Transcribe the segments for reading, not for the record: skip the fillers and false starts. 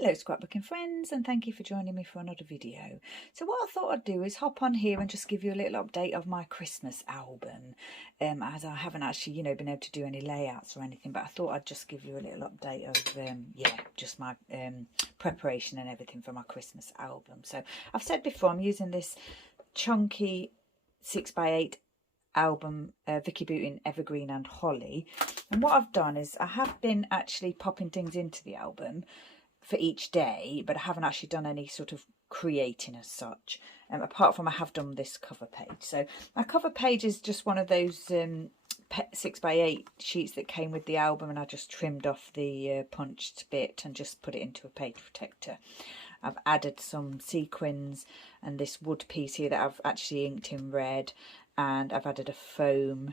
Hello scrapbooking friends, and thank you for joining me for another video. So what I thought I'd do is hop on here and just give you a little update of my Christmas album, as I haven't actually been able to do any layouts or anything, but I thought I'd just give you a little update of just my preparation and everything for my Christmas album. So I've said before, I'm using this chunky 6x8 album, Vicki Boutin, Evergreen and Holly, and what I've done is I have been actually popping things into the album for each day, but I haven't actually done any sort of creating as such, apart from I have done this cover page. So my cover page is just one of those 6x8 sheets that came with the album, and I just trimmed off the punched bit and just put it into a page protector. I've added some sequins and this wood piece here that I've actually inked in red, and I've added a foam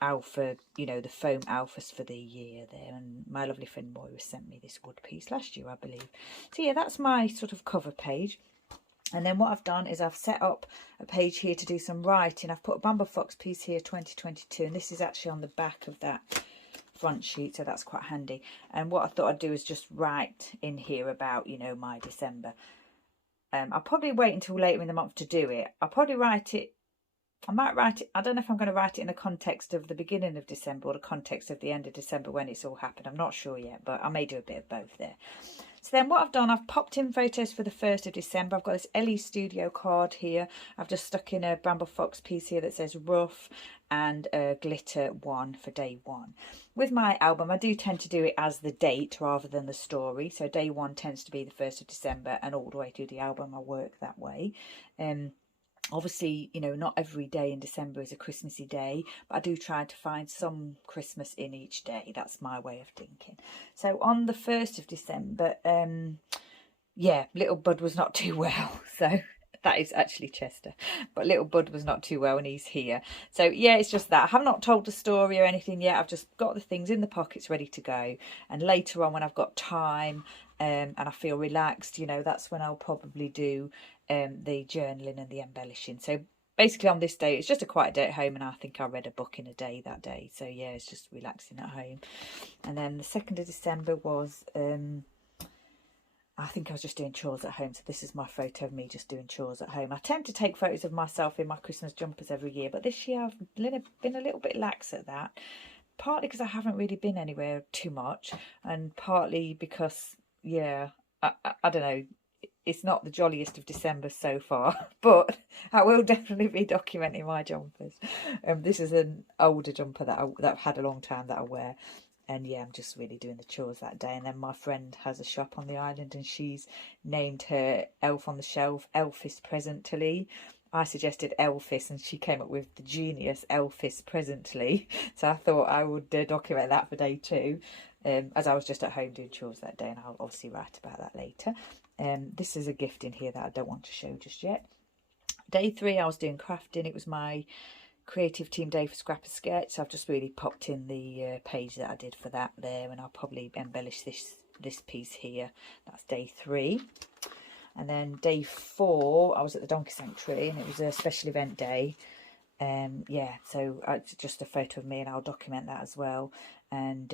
alpha, the foam alphas for the year there, and my lovely friend Moira sent me this wood piece last year, I believe. So yeah, that's my sort of cover page. And then what I've done is I've set up a page here to do some writing. I've put a Bumble Fox piece here, 2022, and this is actually on the back of that front sheet, so that's quite handy. And what I thought I'd do is just write in here about my December. I'll probably wait until later in the month to do it. I might write it, I don't know if I'm going to write it in the context of the beginning of December or the context of the end of December when it's all happened. I'm not sure yet, but I may do a bit of both there. So then what I've done, I've popped in photos for the 1st of December. I've got this Ellie Studio card here. I've just stuck in a Bramble Fox piece here that says rough, and a glitter one for day 1. With my album, I do tend to do it as the date rather than the story. So day 1 tends to be the 1st of December, and all the way through the album I work that way. Obviously, not every day in December is a Christmassy day, but I do try to find some Christmas in each day. That's my way of thinking. So on the 1st of December, little Bud was not too well. So that is actually Chester, but little Bud was not too well, and he's here. So yeah, it's just that I have not told the story or anything yet. I've just got the things in the pockets ready to go, and later on when I've got time and I feel relaxed, that's when I'll probably do the journaling and the embellishing. So basically on this day, it's just a quiet day at home, and I think I read a book in a day that day. So yeah, it's just relaxing at home. And then the 2nd of December was I think I was just doing chores at home. So this is my photo of me just doing chores at home. I tend to take photos of myself in my Christmas jumpers every year, but this year I've been a little bit lax at that, partly because I haven't really been anywhere too much, and partly because I don't know, it's not the jolliest of December so far, but I will definitely be documenting my jumpers. This is an older jumper that I've had a long time that I wear, and yeah, I'm just really doing the chores that day. And then my friend has a shop on the island, and she's named her elf on the shelf Elphis Presently. I suggested Elphis, and she came up with the genius Elphis Presently. So I thought I would document that for day 2, as I was just at home doing chores that day, and I'll obviously write about that later. This is a gift in here that I don't want to show just yet. Day 3, I was doing crafting. It was my creative team day for Scrap a Sketch. So I've just really popped in the page that I did for that there, and I'll probably embellish this piece here. That's day 3. And then day 4, I was at the Donkey Sanctuary, and it was a special event day. So it's just a photo of me, and I'll document that as well. And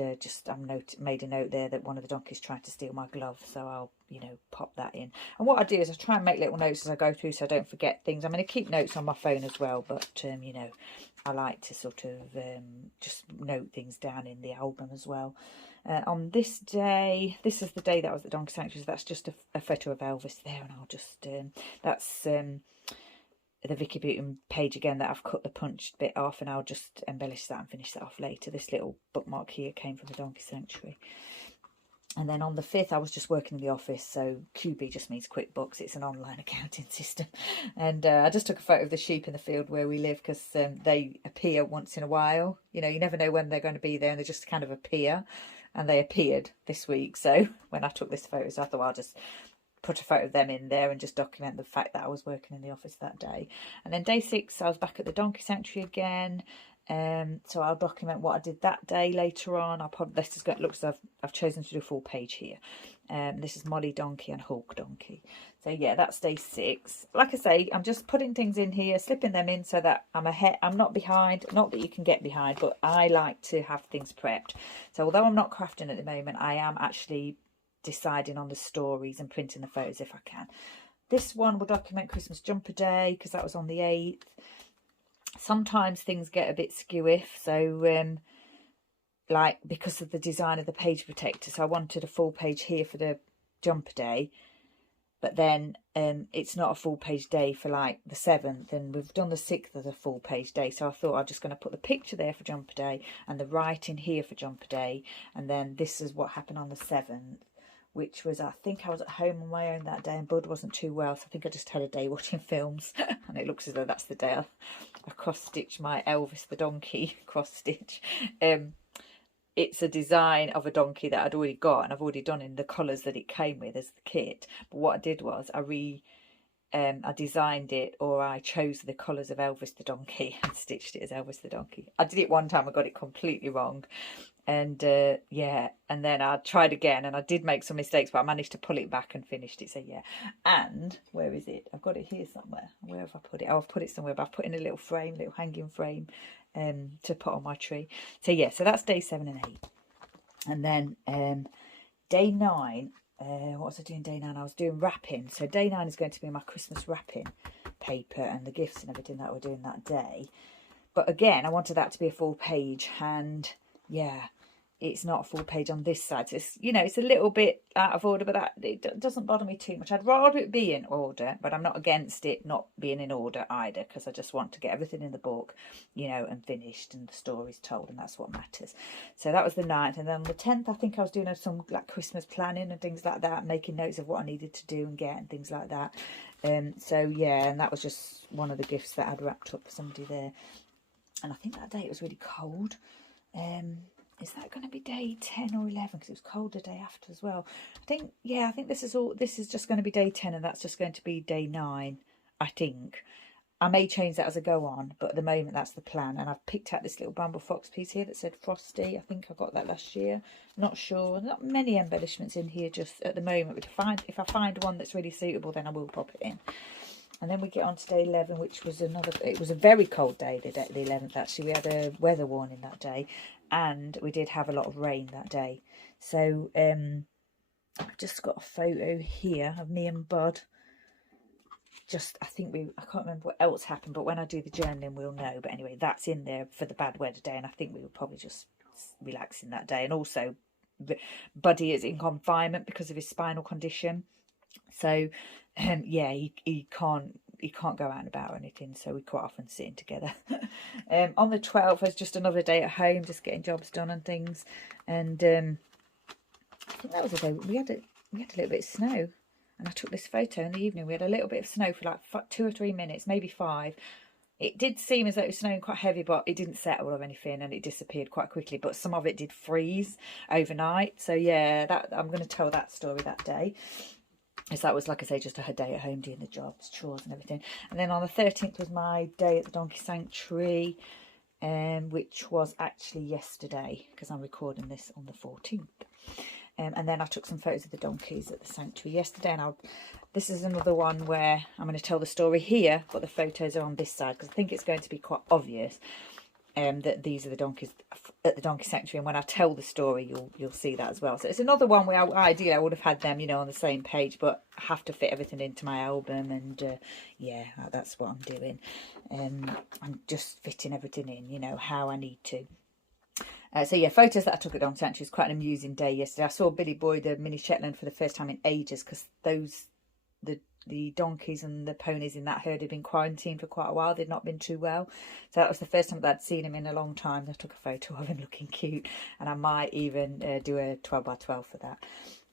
made a note there that one of the donkeys tried to steal my glove, so I'll pop that in. And what I do is I try and make little notes as I go through, so I don't forget things. I'm going to keep notes on my phone as well, but I like to sort of just note things down in the album as well. On this day, this is the day that I was at the Donkey Sanctuary, so that's just a photo of Elvis there, and I'll just that's the Vicki Boutin page again that I've cut the punched bit off, and I'll just embellish that and finish that off later. This little bookmark here came from the Donkey Sanctuary. And then on the 5th, I was just working in the office. So QB just means QuickBooks. It's an online accounting system. And I just took a photo of the sheep in the field where we live, because they appear once in a while. You never know when they're going to be there, and they just kind of appear. And they appeared this week. So when I took this photo, so I thought I'll just put a photo of them in there and just document the fact that I was working in the office that day. And then day 6, I was back at the Donkey Sanctuary again. So I'll document what I did that day later on. I'll probably, this is good. Looks like I've chosen to do a full page here. This is Molly Donkey and Hulk Donkey. So yeah, that's day 6. Like I say, I'm just putting things in here, slipping them in so that I'm ahead. I'm not behind. Not that you can get behind, but I like to have things prepped. So although I'm not crafting at the moment, I am actually deciding on the stories and printing the photos if I can. This one will document Christmas jumper day because that was on the 8th. Sometimes things get a bit skew-iff, so like because of the design of the page protector, so I wanted a full page here for the jumper day, but then it's not a full page day for like the 7th, and we've done the 6th as a full page day, so I thought I'm just going to put the picture there for jumper day and the writing here for jumper day, and then this is what happened on the 7th, which was, I think I was at home on my own that day and Bud wasn't too well, so I think I just had a day watching films. And it looks as though that's the day I cross-stitched my Elvis the donkey cross-stitch. It's a design of a donkey that I'd already got and I've already done in the colours that it came with as the kit. But what I did was I designed it, or I chose the colours of Elvis the donkey and stitched it as Elvis the donkey. I did it one time, I got it completely wrong. And yeah, and then I tried again and I did make some mistakes, but I managed to pull it back and finished it. So yeah, and where is it? I've got it here somewhere. Where have I put it? Oh, I've put it somewhere, but I've put in a little frame, little hanging frame to put on my tree. So yeah, so that's day 7 and 8. And then day 9, what was I doing day 9? I was doing wrapping. So day 9 is going to be my Christmas wrapping paper and the gifts and everything that we're doing that day. But again, I wanted that to be a full page, and yeah, it's not a full page on this side, so it's, you know, it's a little bit out of order, but that it doesn't bother me too much. I'd rather it be in order, but I'm not against it not being in order either, because I just want to get everything in the book, you know, and finished and the stories told, and that's what matters. So that was the 9th, and then on the 10th I think I was doing some like Christmas planning and things like that, making notes of what I needed to do and get and things like that. So yeah, and that was just one of the gifts that I'd wrapped up for somebody there. And I think that day it was really cold. Is that going to be day 10 or 11? Because it was cold the day after as well. I think, yeah, I think this is just going to be day 10, and that's just going to be day 9, I think. I may change that as I go on, but at the moment that's the plan. And I've picked out this little bramble fox piece here that said Frosty. I think I got that last year. Not sure. Not many embellishments in here just at the moment. But if I find one that's really suitable, then I will pop it in. And then we get on to day 11, which was it was a very cold day, the 11th actually. We had a weather warning that day, and we did have a lot of rain that day. So I've just got a photo here of me and Bud. I can't remember what else happened, but when I do the journaling we'll know. But anyway, that's in there for the bad weather day, and I think we were probably just relaxing that day. And also Buddy is in confinement because of his spinal condition. So yeah, he can't go out and about or anything, so we quite often sitting together. On the 12th was just another day at home, just getting jobs done and things. And I think that was the day we had a little bit of snow, and I took this photo in the evening. We had a little bit of snow for like 2 or 3 minutes, maybe 5. It did seem as though it was snowing quite heavy, but it didn't settle or anything, and it disappeared quite quickly. But some of it did freeze overnight. So yeah, I'm going to tell that story that day. So that was, like I say, just a day at home doing the jobs, chores and everything. And then on the 13th was my day at the Donkey Sanctuary, which was actually yesterday, because I'm recording this on the 14th. And then I took some photos of the donkeys at the sanctuary yesterday. And this is another one where I'm going to tell the story here, but the photos are on this side, because I think it's going to be quite obvious that these are the donkeys at the Donkey Sanctuary, and when I tell the story you'll see that as well. So it's another one where ideally I would have had them, you know, on the same page, but I have to fit everything into my album, and yeah, that's what I'm doing. I'm just fitting everything in, you know, how I need to. So yeah, photos that I took at Donkey Sanctuary. Was quite an amusing day yesterday. I saw Billy Boy the mini Shetland for the first time in ages, because the donkeys and the ponies in that herd had been quarantined for quite a while. They'd not been too well. So that was the first time that I'd seen him in a long time. I took a photo of him looking cute. And I might even do a 12 by 12 for that.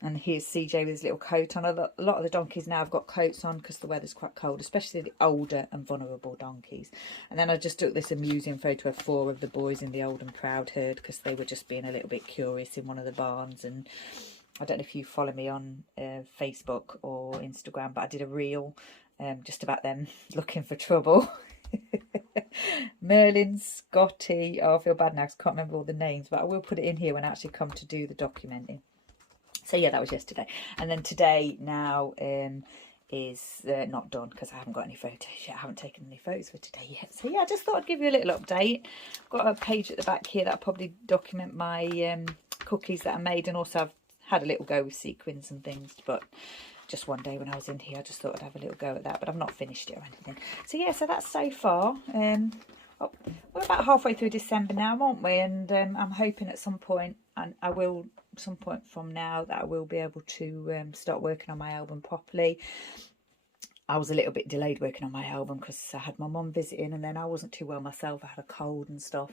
And here's CJ with his little coat on. A lot of the donkeys now have got coats on because the weather's quite cold, especially the older and vulnerable donkeys. And then I just took this amusing photo of 4 of the boys in the old and proud herd, because they were just being a little bit curious in one of the barns. And I don't know if you follow me on Facebook or Instagram, but I did a reel just about them looking for trouble. Merlin, Scotty, oh, I feel bad now because I can't remember all the names, but I will put it in here when I actually come to do the documenting. So yeah, that was yesterday. And then today now is not done because I haven't got any photos yet. I haven't taken any photos for today yet. So yeah, I just thought I'd give you a little update. I've got a page at the back here that I'll probably document my cookies that I made, and also I've had a little go with sequins and things, but just one day when I was in here, I just thought I'd have a little go at that, but I've not finished it or anything. So yeah, so that's so far. We're about halfway through December now, aren't we? And I'm hoping at some point, and I will, some point from now, that I will be able to start working on my album properly. I was a little bit delayed working on my album because I had my mum visiting, and then I wasn't too well myself. I had a cold and stuff.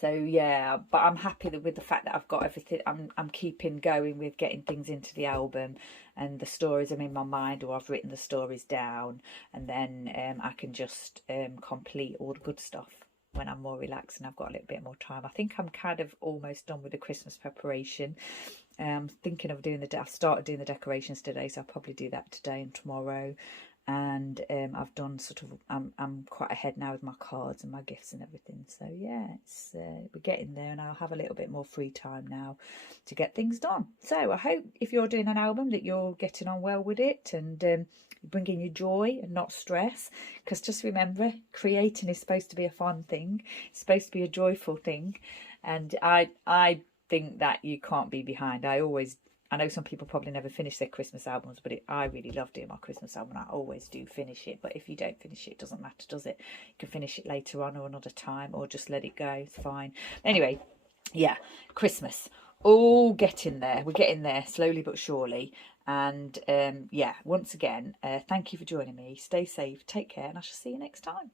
So yeah, but I'm happy with the fact that I've got everything. I'm keeping going with getting things into the album, and the stories are in my mind, or I've written the stories down, and then I can just complete all the good stuff when I'm more relaxed and I've got a little bit more time. I think I'm kind of almost done with the Christmas preparation. Thinking of doing I've started doing the decorations today, so I'll probably do that today and tomorrow. And I've done sort of, I'm quite ahead now with my cards and my gifts and everything. So yeah, it's we're getting there, and I'll have a little bit more free time now to get things done. So I hope if you're doing an album that you're getting on well with it, and bringing you joy and not stress. Because just remember, creating is supposed to be a fun thing. It's supposed to be a joyful thing. And I think that you can't be behind. I know some people probably never finish their Christmas albums, but I really love doing my Christmas album. I always do finish it. But if you don't finish it, it doesn't matter, does it? You can finish it later on or another time, or just let it go. It's fine. Anyway, yeah, Christmas. All getting there. We're getting there slowly but surely. And yeah, once again, thank you for joining me. Stay safe, take care, and I shall see you next time.